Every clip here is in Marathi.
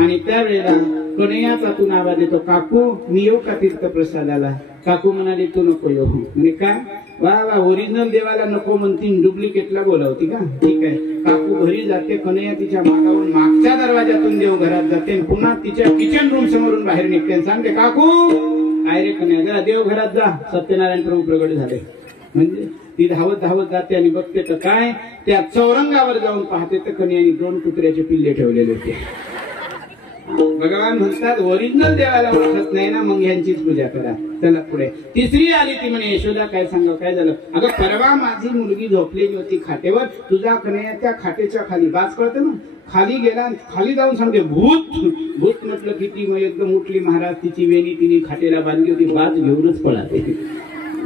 आणि त्यावेळेला कन्हैयाचा तू आवाज येतो, काकू मी येऊ का तीर्थप्रसादाला? काकू म्हणाली तू नको येऊ. म्हणजे काय वा वा, ओरिजिनल देवाला नको म्हणती, डुप्लिकेटला बोलावती का? ठीक आहे. काकू घरी जाते, कन्हैया तिच्या मागावरून मागच्या दरवाजातून देव घरात जाते, पुन्हा तिच्या किचन रूम समोरून बाहेर निघते, सांगते काकू काय रे कन्हैया, जरा देव घरात जा, सत्यनारायण प्रभू प्रगट झाले. म्हणजे ती धावत धावत जाते आणि बघते तर काय, त्या चौरंगावर जाऊन पाहते तर कन्हैयाने 2 कुत्र्याचे पिल्ले ठेवलेले होते. भगवान म्हणतात ओरिजिनल देवाला ओळखत नाही ना, मग यांचीच पूजा करा. चला पुढे. तिसरी आली ती म्हणे, यशोदा काय सांगावं, काय झालं? अगं परवा माझी मुलगी झोपलेली होती खाटेवर, तुझा कन्हैया त्या खाटेच्या खाली, बाज कळते ना, खाली गेला, खाली जाऊन सांगते भूत. भूत म्हटलं की ती मग एकदम उठली. महाराज तिची वेणी तिने खाटेला बांधली होती, बाज घेऊनच पळाते.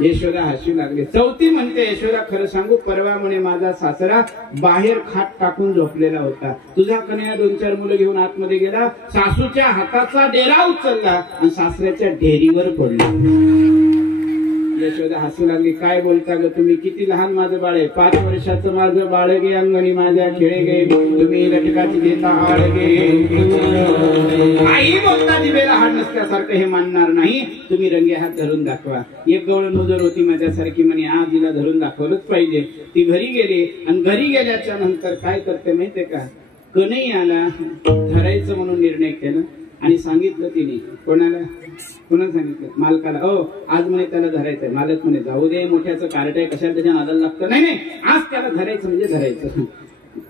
यशोदा हसू लागले. चौथी म्हणते, यशोदा खरं सांगू, परवा म्हणे माझा सासरा बाहेर खाट टाकून झोपलेला होता, तुझा कन्हैया 2-4 मुलं घेऊन आतमध्ये गेला, सासूच्या हाताचा डेरा उचलला आणि सासऱ्याच्या ढेरीवर पडला. यशोदा हसू लागली. काय बोलता ग तुम्ही, किती लहान माझं बाळ आहे, 5 वर्षाचं माझं बाळ गे, अंगणी माझ्या खेळे गे, तुम्ही लटकाची घेता आळ गे. आई बोलता दिवेला हाड नसल्यासारखं हे मानणार नाही, तुम्ही रंगे हात धरून दाखवा. एक गवळ नजर होती माझ्यासारखी म्हणे, आज तिला धरून दाखवलंच पाहिजे. ती घरी गेली आणि घरी गेल्याच्या नंतर काय करते माहितीये का, कन्हैयाला धरायचं म्हणून निर्णय केला आणि सांगितलं तिने. कोणाला सांगितलं? मालकाला. हो आज म्हणे त्याला धरायचंय. मालक म्हणे जाऊ दे, मोठ्याचं कार्ट आहे, कशाला त्याच्या नादाला लागतं. नाही नाही, आज त्याला धरायचं म्हणजे धरायचं.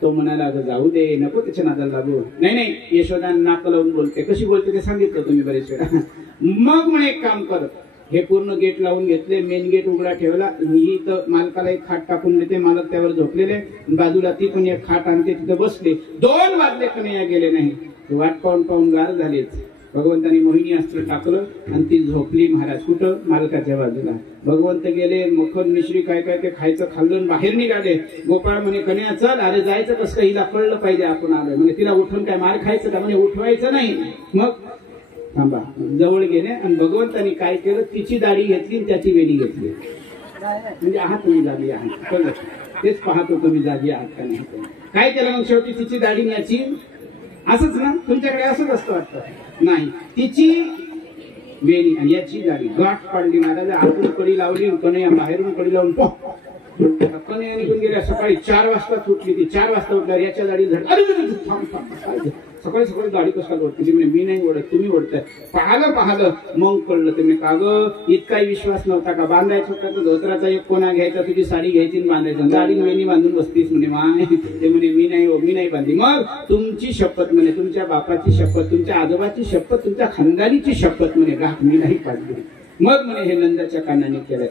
तो म्हणाला अगं जाऊ दे, नको त्याच्या नादाला लागू. नाही नाही, यशोदा नाक लावून बोलते. कशी बोलते ते सांगितलं तुम्ही बरेच वेळा. मग म्हणे एक काम कर, हे पूर्ण गेट लावून घेतले, मेन गेट उघडा ठेवला, ही तर मालकाला एक खाट टाकून देते, मालक त्यावर झोपलेले, बाजूला ती पण एक खाट आणते, तिथं बसले. 2 वाजले कन्हैया गेले नाही. वाट पाहून गार झालेच. भगवंतानी मोहिनी अस्त्र टाकलं आणि ती झोपली. महाराज कुठं? मालकाच्या बाजूला. भगवंत गेले, मखन मिश्री काय काय ते खायचं खाल्लं, बाहेर निघाले. गोपाळ म्हणे कन्हैया चल, अरे जायचं कसं, हिला कळलं पाहिजे आपण आलोय. म्हणजे तिला उठून काय मार खायचं का? म्हणजे उठवायचं नाही. मग थांबा, जवळ गेले आणि भगवंतानी काय केलं, तिची दाढी घेतली आणि त्याची वेणी घेतली. म्हणजे आहात तुम्ही जागी आहात, कळलं? तेच पाहतो तुम्ही जागी आहात का नाही. काय केलं मग शेवटी, तिची दाढी न्याची. असंच ना, तुमच्याकडे असंच असतं वाटतं. नाही, तिची वेणी आणि याची दाढी गाठ पाडली. महाराज आतून कडी लावली, कन्हैया बाहेरून कडी लावून कन्हैया निघून गेल्या. सकाळी 4 वाजता सुटली ती. 4 वाजता उठल्यावर याच्या दाढी झड. सकाळी सकाळी दाढी कशाला ओढते? म्हणजे मी नाही ओढत, तुम्ही ओढताय. पाहलं मग कळलं. तुम्ही का ग इतकाही विश्वास नव्हता का? बांधायचं होतं तर धोत्राचा एक कोणा घ्यायचा, तुझी साडी घ्यायची आणि बांधायचं. दाढी वेणी बांधून बसतीस म्हणे. माय ते म्हणे मी नाही बांधली. मग तुमची शपथ म्हणे, तुमच्या बापाची शपथ, तुमच्या आजोबाची शपथ, तुमच्या खानदानीची शपथ म्हणे, गाठ मी नाही पाडली. मग म्हणे हे नंदाच्या कानाने केलं.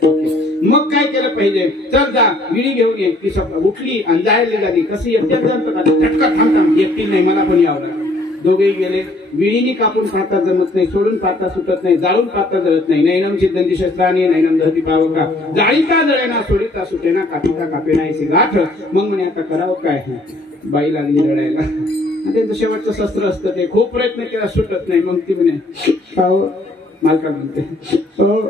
मग काय केलं पाहिजे? चल जा विडी घेऊन ये. ती उठली आणि जायला लागली. कशी एकट्यात जमतं का? झटका थांबता, एकटी नाही, मला पण यावं लागलं. दोघेही गेले. विडीनी कापून पाहता जमत नाही, सोडून पाहता सुटत नाही, जाळून पाहता जळत नाही. नैनम छिद्दंती शस्त्राने नैनम दहती पावका, जाळीता जळेना, सोडिता सुटेना, कापिता कापेना अशी गाठ. मग म्हणे आता करावं काय? बाई लागली रडायला. त्यांचं शेवटचं शस्त्र असतं ते. खूप प्रयत्न केला, सुटत नाही. मग ती म्हणे पाव मालका म्हणते हो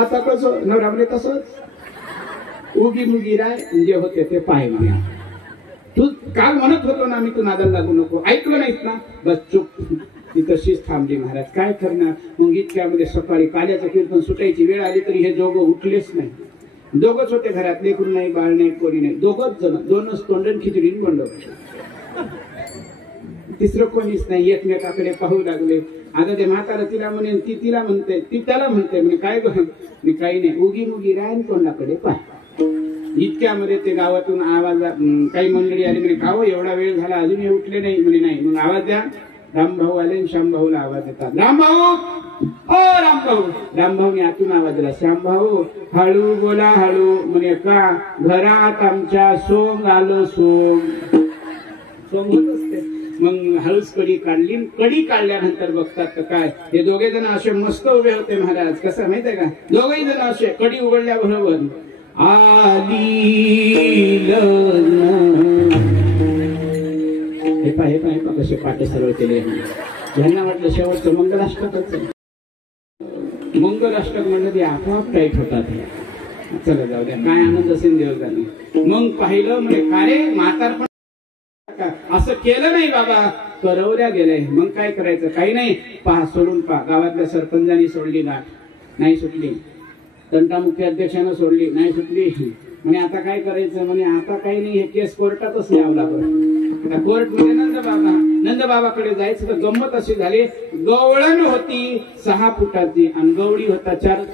आता कसं नवरा म्हणे तसंच उगी मुगी राय जे होते ते पाय म्हणा. तू काल म्हणत होतो ना मी, तू नादाला लागू नको, ऐकलं नाहीत ना, बस चुप. ती तशीच थांबली. महाराज काय करणार? मग इतक्यामध्ये सकाळी काल्याचं कीर्तन सुटायची वेळ आली तरी हे दोघं उठलेच नाही. दोघच होते घरात, लेकरून नाही, बाळ नाही, कोणी नाही. 2च जण, 2च तोंडण खिचडी म्हणलं. तिसरं कोणीच नाही. एकमेकाकडे पाहू लागले. आता ते म्हातारा तिला म्हणे, ती तिला म्हणते, ती त्याला म्हणते म्हणे काय बघ मी काही नाही, उगी मुगी राय तोंडाकडे पाह. इतक्यामध्ये ते गावातून आवाज, काही मंडळी आली. म्हणे काहो एवढा वेळ झाला अजूनही उठले नाही. म्हणे नाही. मग आवाज द्या. रामभाऊ आले. श्यामभाऊला आवाज देतात. रामभाऊ, ओ रामभाऊ. रामभाऊने आतून आवाज दिला. श्यामभाऊ हळू बोला, हळू. म्हणे का? घरात आमच्या सोंग आलं. सोंग होत असते. मग हळूच कडी काढली. कडी काढल्यानंतर बघतात तर काय, हे दोघे जण असे मस्त उभे होते. महाराज कसं माहितीये का? दोघेही जण असे कडी उघडल्याबरोबर आली. हे पा कसे पाटे सरळ केले. यांना वाटलं शेवटचं मंगलाष्टकच. मंगलाष्टक म्हणलं ते आपोआप टाईट होतात. चला जाऊ द्या, काय आनंद असेल देव झाली. मग पाहिलं म्हणजे का रे म्हातारपण का असं केलं नाही बाबा, करवल्या गेलंय. मग काय करायचं, काही नाही, पहा सोडून पहा. गावातल्या सरपंचानी सोडली गाठ, नाही सुटली. तंटा मुख्य अध्यक्षानं सोडली, नाही सुटली. म्हणे आता काय करायचं, म्हणे आता काही नाही, हे केस कोर्टातच न्यावं लागलं. कोर्ट मध्ये नंदबाबाकडे जायचं. तर गंमत अशी झाली, गवळण होती 6 फुटाची आणि गवळी होता 4.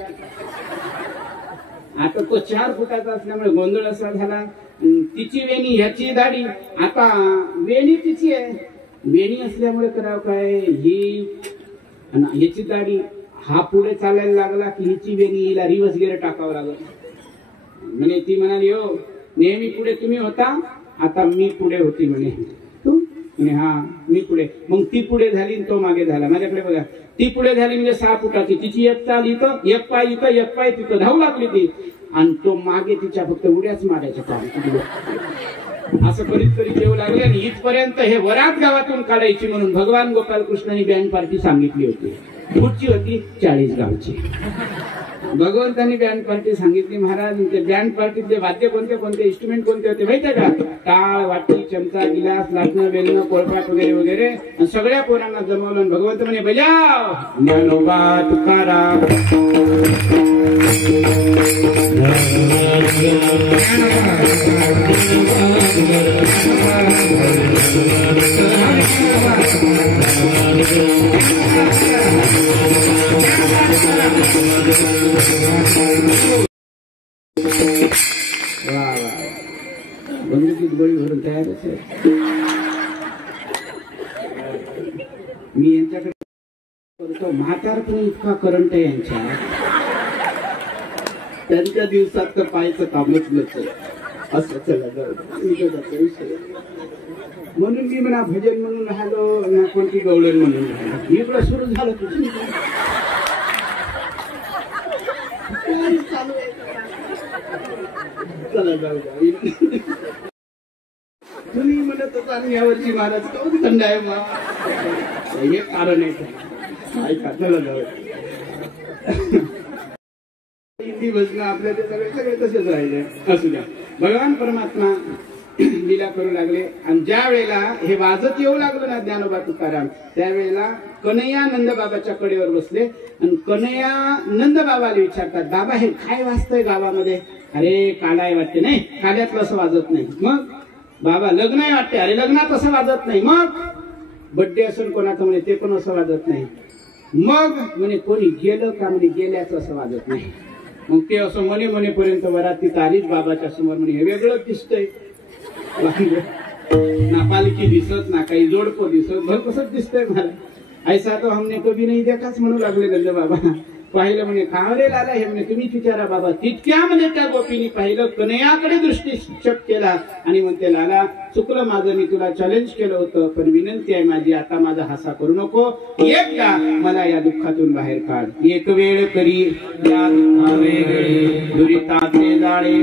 आता तो 4 फुटाचा असल्यामुळे गोंधळ असा झाला. तिची वेणी, ह्याची दाढी. आता वेणी तिची आहे, वेणी असल्यामुळे करावं काय, ही ह्याची दाढी. हा पुढे चालायला लागला की हिची वेणी हिला रिवर्स गिअर टाकावं लागलं. म्हणे ती म्हणाली, हो नेहमी पुढे तुम्ही होता, आता मी पुढे होती. म्हणे तू, म्हणे हा मी पुढे. मग ती पुढे झाली आणि तो मागे झाला. माझ्याकडे बघा, ती पुढे झाली म्हणजे 6 फुटाची, तिची एक चाल इथं, एक पाय इथं, एक पाय तिथं, धावू लागली ती. आणि तो मागे तिच्या फक्त उड्याच मारायच्या काम. असं करीत करीत येऊ लागले. आणि इथपर्यंत हे वरात गावातून काढायची म्हणून भगवान गोपाल कृष्णांनी बँड पार्टी सांगितली होती. पुढची होती 40 गावची. भगवंतांनी बँड पार्टी सांगितली. महाराज ते बँड पार्टीतले वाद्य कोणते इन्स्ट्रुमेंट कोणते होते माहितीये का, टाळ, वाटी, चमचा, गिलास, लाटणं, बेलणं, पोळपाट वगैरे वगैरे. सगळ्या पोरांना जमवलं. भगवंत म्हणे बजाव, ज्ञानोबा तुकाराम. बंदुकीत गोळी भरून तयारच आहे. मी यांच्याकडे करतो, म्हातारपणी इतका करंट आहे यांच्या, त्यांच्या दिवसात तर पाहायचं कामच नसतं. असं चला विषय. म्हणून मी म्हणा भजन म्हणून राहिलो ना, कोणती गवळण म्हणून राहिलो. इकडं सुरू झालं तुझी चला जाऊ द्या. तुम्ही म्हणत होता आणि यावर्षी महाराज कधी थंड आहे, मग हे कारण आहे. ऐका, चला जाऊ. हिंदी भजन आपल्या ते सगळे तसेच राहिले. असू द्या. भगवान परमात्मा लीला करू लागले. आणि ज्या वेळेला हे वाजत येऊ लागलं ना ज्ञानोबा तुकाराम, त्यावेळेला कन्हैया नंदबाबाच्या कडेवर बसले. आणि कन्हैया नंदबाबाला विचारतात, बाबा हे काय वाजतंय गावामध्ये. अरे काला आहे वाटते. नाही, काल्यातलं असं वाजत नाही. मग बाबा लग्न आहे वाटते. अरे लग्नात असं वाजत नाही. मग बड्डे असेल कोणाचं, म्हणे ते पण असं वाजत नाही. मग म्हणे कोणी गेलं का, म्हणे गेल्याचं असं वाजत नाही. मग ते असं म्हणेपर्यंत वरातीत आलीच बाबाच्या समोर. म्हणे हे वेगळंच दिसतंय, ना पालखी दिसत ना काही जोडपं दिसत, भर कसंच दिसतंय मला. ऐसा तो हमने कभी नाही देखाच म्हणू लागले नंद बाबा. पाहिलं म्हणे का रे लाला, हे म्हणे तुम्हीच विचारा बाबा. तितक्या म्हणजे त्या गोपीने पाहिलं, कन्हैयाकडे दृष्टिक्षेप केला आणि म्हणते लाला चुकलं माझं, मी तुला चॅलेंज केलं होतं, पण विनंती आहे माझी, आता माझा हासा करू नको. एकदा मला या दुःखातून बाहेर काढ. एक वेळ करी या दुरिताचे जाळे.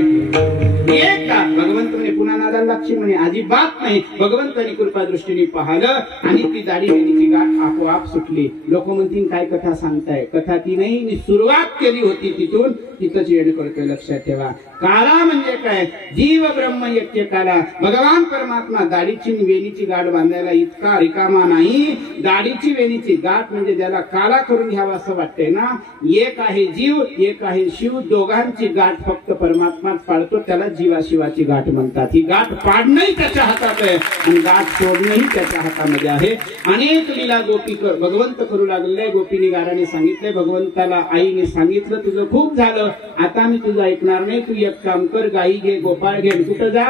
एकदा भगवंत म्हणे पुन्हा नादाला लागशी, म्हणे अजिबात नाही. भगवंतानी कृपा दृष्टीने पाहिलं आणि ती दाढी वेणीची गाठ आपोआप सुटली. लोक म्हणतील काय कथा सांगताय, कथा ती नाही, मी सुरुवात केली होती तिथून, तिथंच येणं करतोय. लक्षात ठेवा, काला म्हणजे काय, जीव ब्रह्म ऐक्य काला. भगवान परमात्मा दाढीची वेणीची गाठ बांधायला इतका रिकामा नाही. दाढीची वेणीची गाठ म्हणजे ज्याला काला करून घ्यावा असं वाटतंय ना, एक आहे जीव, एक आहे शिव, दोघांची गाठ फक्त परमात्माच पाडतो. त्याला जीवाशिवाची गाठ म्हणतात. ही गाठ पाडणंही त्याच्या हातात आहे आणि गाठ सोडणंही त्याच्या हातामध्ये आहे. अनेक लीला गोपी भगवंत करू लागले. गोपीनी गाराने सांगितले, भगवंताला आईने सांगितलं तुझं खूप झालं, आता मी तुझं ऐकणार नाही, तू एक काम कर, गाई घे, गोपाळ घे, कुठं जा,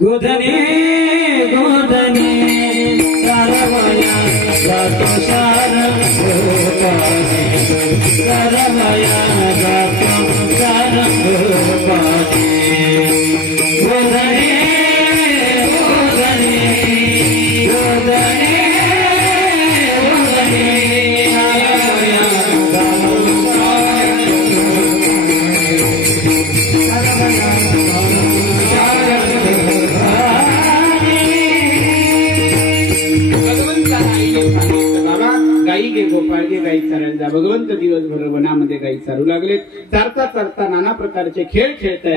गोधने गोधने सारवया जातो सारं गोपाने, सारवया जातो सारं गोपाने. गोधने गोधने गोधने गोधने सारवया जातो गाई घे, गोपाळ घे, गाई चारायला जा. भगवंत दिवसभर वनामध्ये गाई चारू लागले. चारता चारता नाना प्रकारचे खेळ खेळतायत.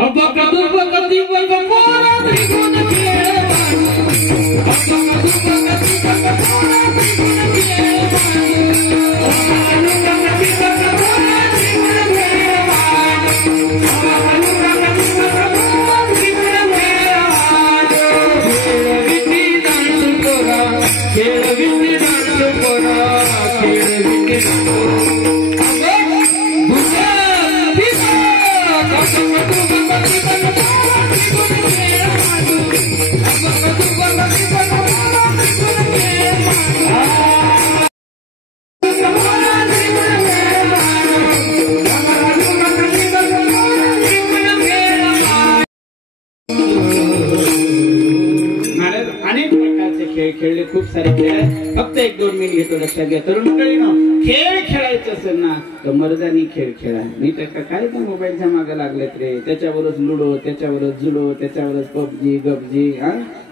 खेळले खूप सारे खेळ फक्त 1-2 मिनिट घेतो लक्षात घ्या. तरुण मंडळींनो, खेळ खेळायचं असेल ना तर मर्दानी खेळ खेळा. नाही तर काय त्या मोबाईलच्या मागे लागलेत रे, त्याच्यावरच लुडो, त्याच्यावरच जुडो, त्याच्यावरच पबजी गबजी.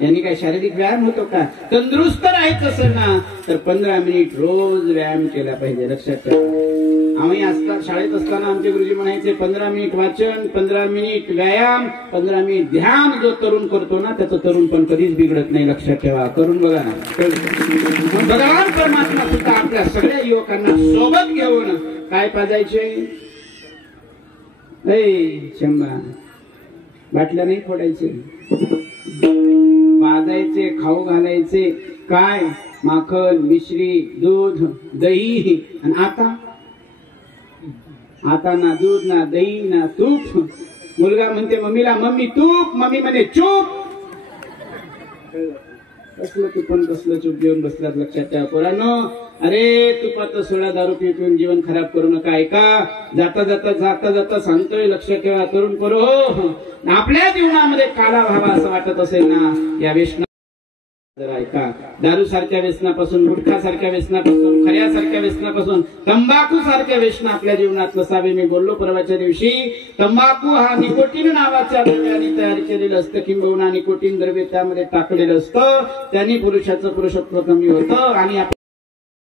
यांनी काय शारीरिक व्यायाम होतो का? तंदुरुस्त राहायचं असेल ना तर 15 मिनिट रोज व्यायाम केला पाहिजे. लक्षात ठेवा. आम्ही असताना शाळेत असताना आमचे गुरुजी म्हणायचे 15 मिनिट वाचन, 15 मिनिट व्यायाम, 15 मिनिट ध्यान. जो तरुण करतो ना त्याचं तरुण पण कधीच बिघडत नाही. लक्षात ठेवा. करून बघा ना. भगवान परमात्मा सुद्धा आपल्या सगळ्या युवकांना सोबत घेऊन काय पाजायचे? शंभा बाटल्या नाही फोडायचे, पाजायचे, खाऊ घालायचे. काय? माखन, मिश्री, दूध, दही. आणि आता ना दूध ना दही ना तूप. मुलगा म्हणते मम्मीला मम्मी तूप, मम्मी म्हणे चूप. कसलं तू पण कसलं चूप घेऊन बसलात. लक्षात ठेवा पोरांनो. अरे तुपात सोडा दारू पिऊन जीवन खराब करू नका. ऐका, जाता जाता सांगतोय. लक्षात ठेवा तरुण पोरो, आपल्या जीवनामध्ये काला व्हावा असं वाटत असेल ना, या व्यसना ऐका. दारू सारख्या व्यसनापासून, गुटखा सारख्या व्यसनापासून, खऱ्यासारख्या व्यसनापासून, तंबाखू सारख्या व्यसन आपल्या जीवनात नसावे. मी बोललो परवाच्या दिवशी, तंबाखू हा निकोटीन नावाच्या द्रव्याने तयार केलेलं असतं, किंबहुना निकोटीन द्रव्य त्यामध्ये टाकलेलं असतं. त्याने पुरुषाचं पुरुषत्व कमी होतं. आणि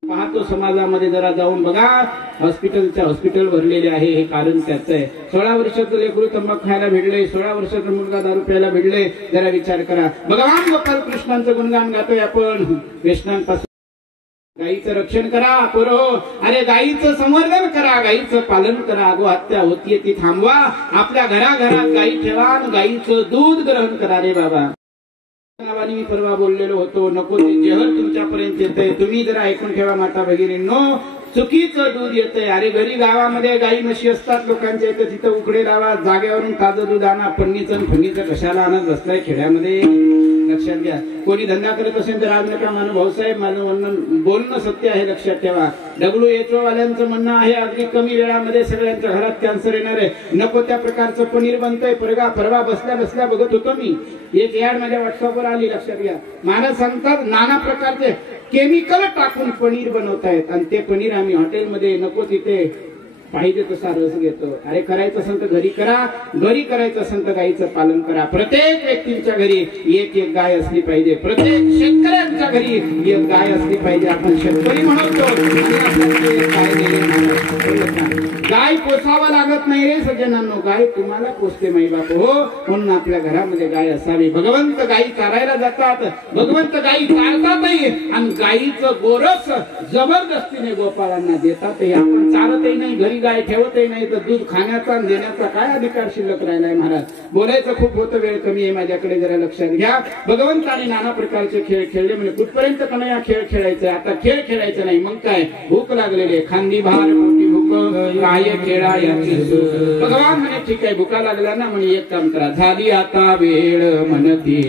पाहतो समाजामध्ये जरा जाऊन बघा, हॉस्पिटल भरलेले आहे. हे कारण त्याचं आहे. 16 वर्षाचं लेकरू तंबाखू खायला भिडले, 16 वर्षाचा मुलगा दारू प्यायला भिडले. जरा विचार करा. भगवान गोपाल कृष्णांचं गुणगान गातोय आपण. व्यसनांपासून गाईचं रक्षण करा पोरो. अरे गाईचं संवर्धन करा, गाईचं पालन करा. गोहत्या होतीये ती थांबवा. आपल्या घराघरात गाई ठेवा, गाईचं दूध ग्रहण करा रे बाबा. नावाने मी परवा बोललेलो होतो, नको ते जहर तुमच्यापर्यंत येतंय. तुम्ही जरा ऐकून ठेवा माता भगिनींनो. चुकीचं दूध येतंय. अरे घरी गावामध्ये गाई म्हशी असतात लोकांच्या इथं, तिथं उकडे लावा, जागेवरून ताजं दूध आणा. पन्नीचं फन्नीचं कशाला आणत बसलाय खेड्यामध्ये? लक्षात घ्या. कोणी धंदा करत असेल तर आज नका मानू. भाऊसाहेब माझं म्हणणं बोलणं सत्य आहे. लक्षात ठेवा. WHO वाल्यांचं म्हणणं आहे अगदी कमी वेळामध्ये सगळ्यांच्या घरात कॅन्सर येणार आहे. नको त्या प्रकारचं पनीर बनतंय. परवा बसल्या बघत होतो मी, एक ऍड माझ्या व्हॉट्सअपवर आली. लक्षात घ्या. महाराज सांगतात नाना प्रकारचे केमिकल टाकून पनीर बनवतायत. आणि ते पनीर आम्ही हॉटेलमध्ये नको तिथे पाहिजे तसा रस घेतो. अरे करायचं असेल तर घरी करा. घरी करायचं असेल तर गाईचं पालन करा. प्रत्येक व्यक्तींच्या घरी एक गाय असली पाहिजे. प्रत्येक शेतकऱ्यांच्या घरी एक गाय असली पाहिजे. आपण शेतकरी म्हणतो. गाय पोसावा लागत नाही रे सज्जनांनो. गाय तुम्हाला पोसते माई बाप हो. म्हणून आपल्या घरामध्ये गाय असावी. भगवंत गायी चारायला जातात, भगवंत गायी चारतातही. आणि गायीचं गोरस जबरदस्तीने गोपाळांना देतात. आपण चारतही नाही, घरी गाय ठेवतही नाही, तर दूध खाण्याचा देण्याचा काय अधिकार शिल्लक राहिलाय महाराज? बोलायचं खूप होतं, वेळ कमी आहे माझ्याकडे. जरा लक्षात घ्या. भगवंताने नाना प्रकारचे खेळ खेळले. म्हणजे कुठपर्यंत का या खेळ खेळायचा? आता खेळ खेळायचा नाही, मग काय? भूक लागलेली, खांदी भार मोठी भूक, काय खेळा याची. भगवान म्हणे ठीक आहे, भुका लागला ना, म्हणे एक काम करा, झाली आता वेळ म्हणती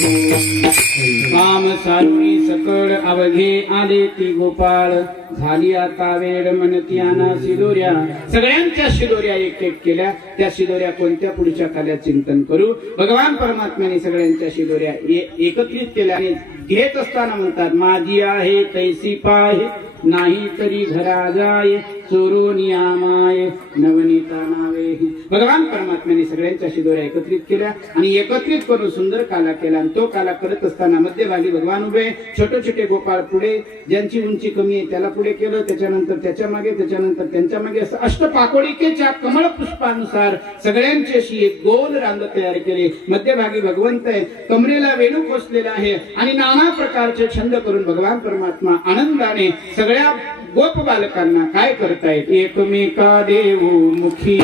काम सारुणी सकळ अवघे आले ती गोपाळ झाली आता वेळ म्हणती आना शिदोऱ्या सगळ्यांच्या शिदोऱ्या एक एक केल्या त्या शिदोऱ्या कोणत्या पुढच्या काल्या चिंतन करू भगवान परमात्म्याने सगळ्यांच्या शिदोऱ्या एकत्रित केल्या आणि घेत असताना म्हणतात माझी आहे तैसी पाहे नाही तरी घरा जाय चोरो नियामाय नवनीता नावे भगवान परमात्म्याने सगळ्यांच्या शिदोऱ्या एकत्रित केल्या आणि एकत्रित करून सुंदर काला केला आणि तो काला करत असताना मध्यभागी भगवान उभे छोटे छोटे गोपाळ पुढे ज्यांची उंची कमी आहे त्याला पुढे केलं त्याच्यानंतर त्याच्या मागे त्याच्यानंतर त्यांच्या मागे असं अष्टपाकोळिकेच्या कमळ पुष्पानुसार सगळ्यांची अशी एक गोल रांग तयार केली मध्यभागी भगवंत आहे कमरेला वेणू खोसलेला आहे आणि नाना प्रकारचे छंद करून भगवान परमात्मा आनंदाने सगळ्या गोप बालकांना काय करतायत एकमेका देव मुखी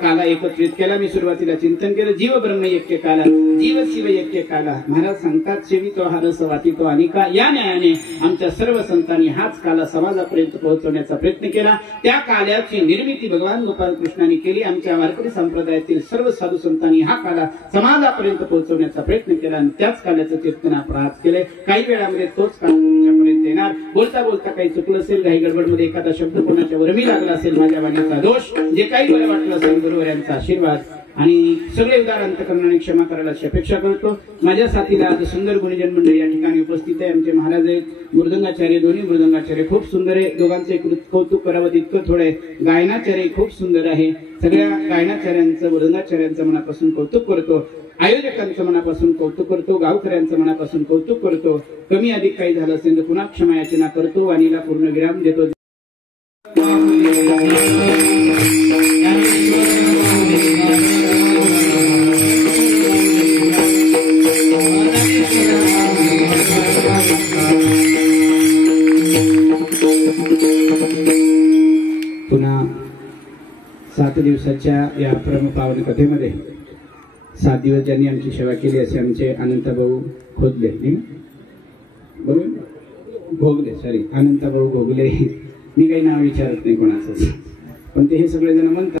काला एकत्रित केला मी सुरुवातीला चिंतन केलं जीव ब्रह्म ऐक्य काला जीव शिव ऐक्य काला महाराज सांगतात सेवी तो हा रस वाटी तो अनिका या न्यायाने आमच्या सर्व संतांनी हाच काला समाजापर्यंत पोहोचवण्याचा प्रयत्न केला त्या काल्याची निर्मिती भगवान गोपाल कृष्णाने केली आमच्या वारकरी संप्रदायातील सर्व साधू संतांनी हा काला समाजापर्यंत पोहोचवण्याचा प्रयत्न केला आणि त्याच काल्याचं कीर्तन आपण आज केलंय काही वेळामध्ये तोच काळ तुमच्यापर्यंत येणार बोलता बोलता काही चुकलं असेल घाई गडबडमध्ये एखादा शब्द कोणाच्या वरमी लागला असेल माझ्या वाणीचा दोष जे काही बरं वाटलं असेल गुरुवारांचा आशीर्वाद आणि सगळे उदार अंतकरणाने क्षमा करायला अपेक्षा करतो माझ्या साथीला आज सुंदर गुणजन मंडळी या ठिकाणी उपस्थित आहे आमचे महाराज आहेत मृदंगाचार्य दोन्ही मृदंगाचार्य खूप सुंदर आहे दोघांचे कौतुक करावं इतकं थोडं आहे गायनाचार्य खूप सुंदर आहे सगळ्या गायनाचार्यांचं मृदंगाचार्यांचं मनापासून कौतुक करतो आयोजकांचं मनापासून कौतुक करतो गावकऱ्यांचं मनापासून कौतुक करतो कमी अधिक काही झालं असेल तर पुन्हा क्षमा याचना करतो वाणीला पूर्ण विराम देतो पुन्हा 7 दिवसाच्या या परमपावन कथेमध्ये 7 दिवस ज्यांनी आमची सेवा केली असे आमचे अनंतभाऊ खोदले भोगले अनंतभाऊ भोगले मी काही नाव विचारत नाही कोणाचं पण ते हे सगळेजण म्हणतात